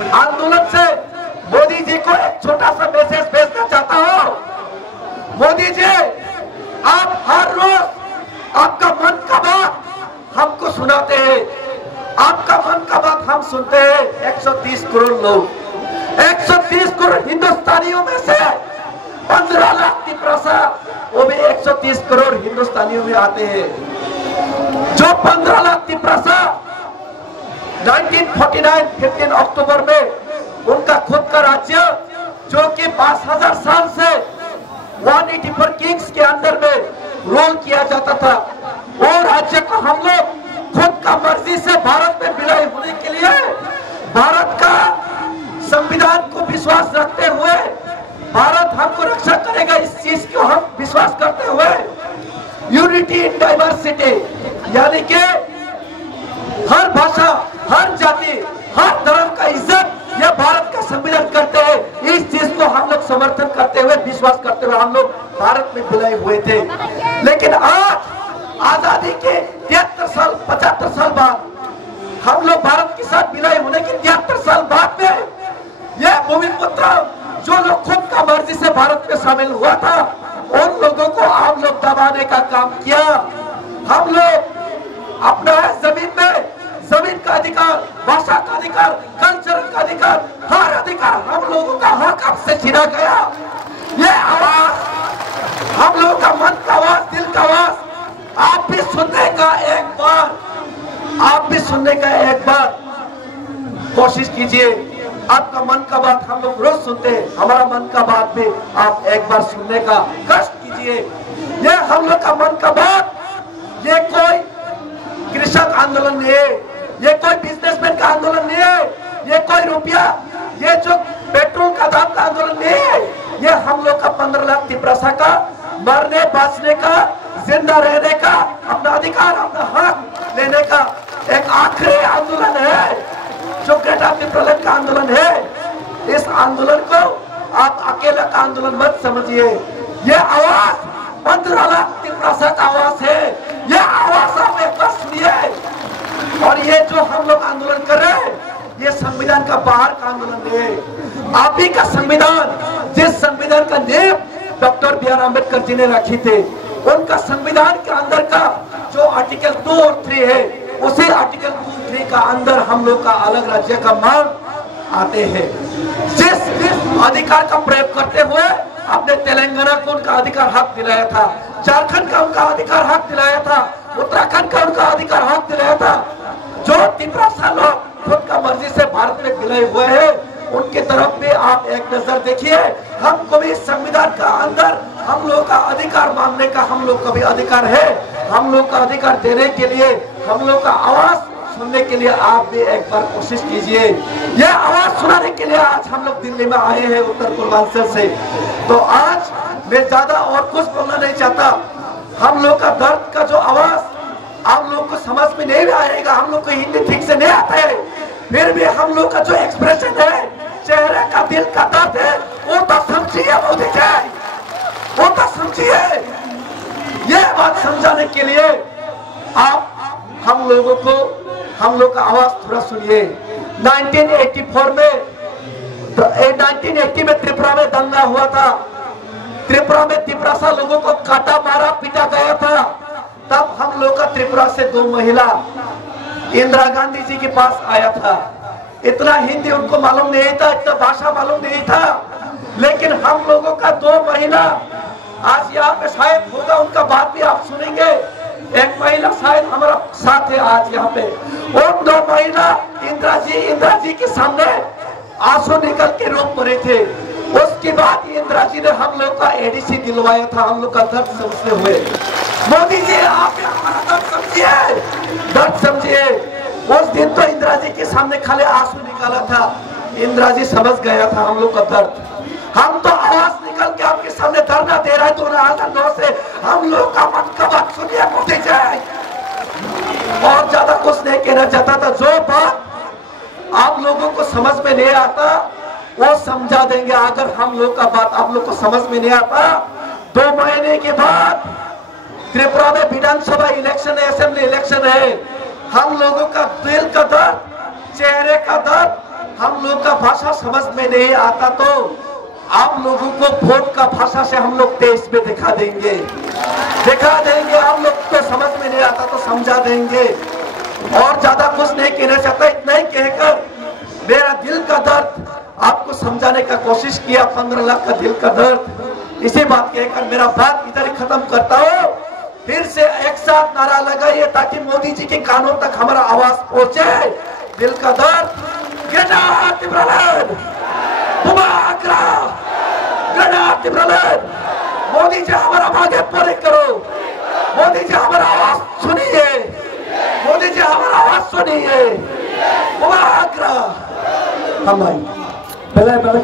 आंदोलन से मोदी जी को एक छोटा सा मैसेज भेजना चाहता हूं। मोदी जी, आप हर रोज आपका मन का बात हमको सुनाते हैं, आपका मन का बात हम सुनते हैं। 130 करोड़ लोग, 130 करोड़ हिंदुस्तानियों में से 15 लाख तिपरासा, वो भी 130 करोड़ हिंदुस्तानियों में आते हैं। जो 15 लाख तिपरासा 1949 15 अक्टूबर में उनका खुद का राज्य, जो कि 5000 साल से 184 किंग्स के अंदर में रूल किया जाता था, वो राज्य को हम लोग खुद का मर्जी से भारत में विलय होने के लिए भारत का संविधान को विश्वास रखते हुए भारत हमको रक्षा करेगा, इस चीज को हम विश्वास करते हुए यूनिटी इन डाइवर्सिटी, यानी कि हर भाषा, हर जाति, हर धर्म का इज्जत यह भारत का संविधान करते हैं। इस चीज को हम लोग समर्थन करते हुए, विश्वास करते हुए हम लोग भारत में विलय हुए थे। लेकिन आज आजादी के 73 साल 75 साल बाद हम लोग भारत के साथ विलय होने के 73 साल बाद में यह भूमिपुत्र जो लोग खुद का मर्जी से भारत में शामिल हुआ था, उन लोगों को हम लोग दबाने का काम किया। हम लोग अपना जमीन में, जमीन का अधिकार, भाषा का अधिकार, कल्चर का अधिकार, हर अधिकार हम लोगों का हक हमसे छीना गया। ये आवाज हम लोगों का मन का आवाज, दिल का आवाज आप भी सुनने का एक बार, आप भी सुनने का एक बार कोशिश कीजिए। आपका मन का बात हम लोग रोज सुनते हैं, हमारा मन का बात भी आप एक बार सुनने का कष्ट कीजिए। ये हम लोग का मन का बात, ये कोई कृषक आंदोलन नहीं है, ये कोई बिजनेसमैन का आंदोलन नहीं है, ये कोई रुपया, ये जो पेट्रोल का दाम का आंदोलन नहीं है, ये हम लोग का 15 लाख तिपरासा का मरने बचने का, जिंदा रहने का, अपना अधिकार, अपना हक लेने का एक आखिरी आंदोलन है, जो ग्रेटा पिपरलन का आंदोलन है। इस आंदोलन को आप अकेला का आंदोलन मत समझिए। ये आवाज 15 लाख तिपरासा का आवाज है। ये आवाज आप एक बार सुनिए। और ये जो हम लोग आंदोलन कर रहे हैं, ये संविधान का बाहर का आंदोलन है। आप ही का संविधान, जिस संविधान का नींव doctor B are Ambedkar ji ने रखी थी, उनका संविधान के अंदर का जो आर्टिकल 2 और 3 है, उसी आर्टिकल 2 और 3 का अंदर हम लोग का अलग राज्य का मांग आते हैं। जिस अधिकार का प्रयोग करते हुए अपने तेलंगाना को उनका अधिकार हक दिलाया था, झारखंड का उनका अधिकार हक दिलाया था, उत्तराखंड का उनका अधिकार हक दिलाया था। जो तिपरासा लोग खुद का मर्जी से भारत में विलय हुए हैं, उनके तरफ भी आप एक नजर देखिए। हमको भी संविधान का अंदर हम लोग का अधिकार मांगने का हम लोग का भी अधिकार है। हम लोग का अधिकार देने के लिए, हम लोग का आवाज सुनने के लिए आप भी एक बार कोशिश कीजिए। यह आवाज सुनाने के लिए आज हम लोग दिल्ली में आए हैं, उत्तर पूर्वांचल से। तो आज मैं ज्यादा और कुछ बोलना नहीं चाहता। हम लोग का दर्द का जो आवाज आप लोग को समझ में नहीं आएगा, हम लोग को हिंदी ठीक से नहीं आता है, फिर भी हम लोग का जो एक्सप्रेशन है, चेहरे का, दिल का दर्द है, वो तो समझिए मोदी जी, वो तो समझिए। ये बात समझाने के लिए आप हम लोगों को, हम लोग का आवाज थोड़ा सुनिए। 1984 में, 1980 में त्रिपुरा में दंगा हुआ था। त्रिपुरा में तिपरासा लोगों को काटा मारा पीटा गया था। तब हम लोग का त्रिपुरा से 2 महिला इंदिरा गांधी जी के पास आया था। इतना हिंदी उनको मालूम नहीं था, इतना भाषा मालूम नहीं था, लेकिन हम लोगों का 2 महिला आज यहाँ पे शायद होगा, उनका बात भी आप सुनेंगे। एक महिला शायद हमारा साथ है आज यहाँ पे। उन 2 महिला इंदिरा जी के सामने आंसू निकल के रो पड़े थे। उसके बाद इंदिरा जी ने हम लोग का एडीसी दिलवाया था, हम लोग का दर्द समझते हुए। मोदी जी, आप हमारा दर्द समझिए, दर्द समझिए। उस दिन तो इंदिरा जी के सामने खाली आंसू निकाला था, इंदिरा जी समझ गया था हम लोग का दर्द। हम तो आवाज निकल के आपके सामने धरना दे रहे हैं 2009 से। हम लोग का मन का बात सुनिए मोदी जी। और ज्यादा कुछ नहीं कहना चाहता था। जो बात आप लोगों को समझ में नहीं आता वो समझा देंगे। अगर हम लोग का बात आप लोग को समझ में नहीं आता, 2 महीने के बाद त्रिपुरा में विधानसभा इलेक्शन है, असेंबली इलेक्शन है। हम लोगों का दिल का दर्द, चेहरे का दर्द, हम लोग का भाषा समझ में नहीं आता तो आप लोगों को वोट का भाषा से हम लोग देश में दिखा देंगे। आप लोग को समझ में नहीं आता तो समझा देंगे। और ज्यादा कुछ नहीं कहना चाहता, इतना ही कहकर मेरा दिल का दर्द आपको समझाने का कोशिश किया। 15 लाख का दिल का दर्द, इसी बात कहकर मेरा बात इधर ही खत्म करता हूँ। फिर से एक साथ नारा लगाइए ताकि मोदी जी के कानों तक हमारा आवाज पहुंचे। दिल का दर्द, मोदी जी हमारा आगे पूरे करो। मोदी जी हमारा आवाज सुनिए, मोदी जी हमारा आवाज सुनिए। हमारी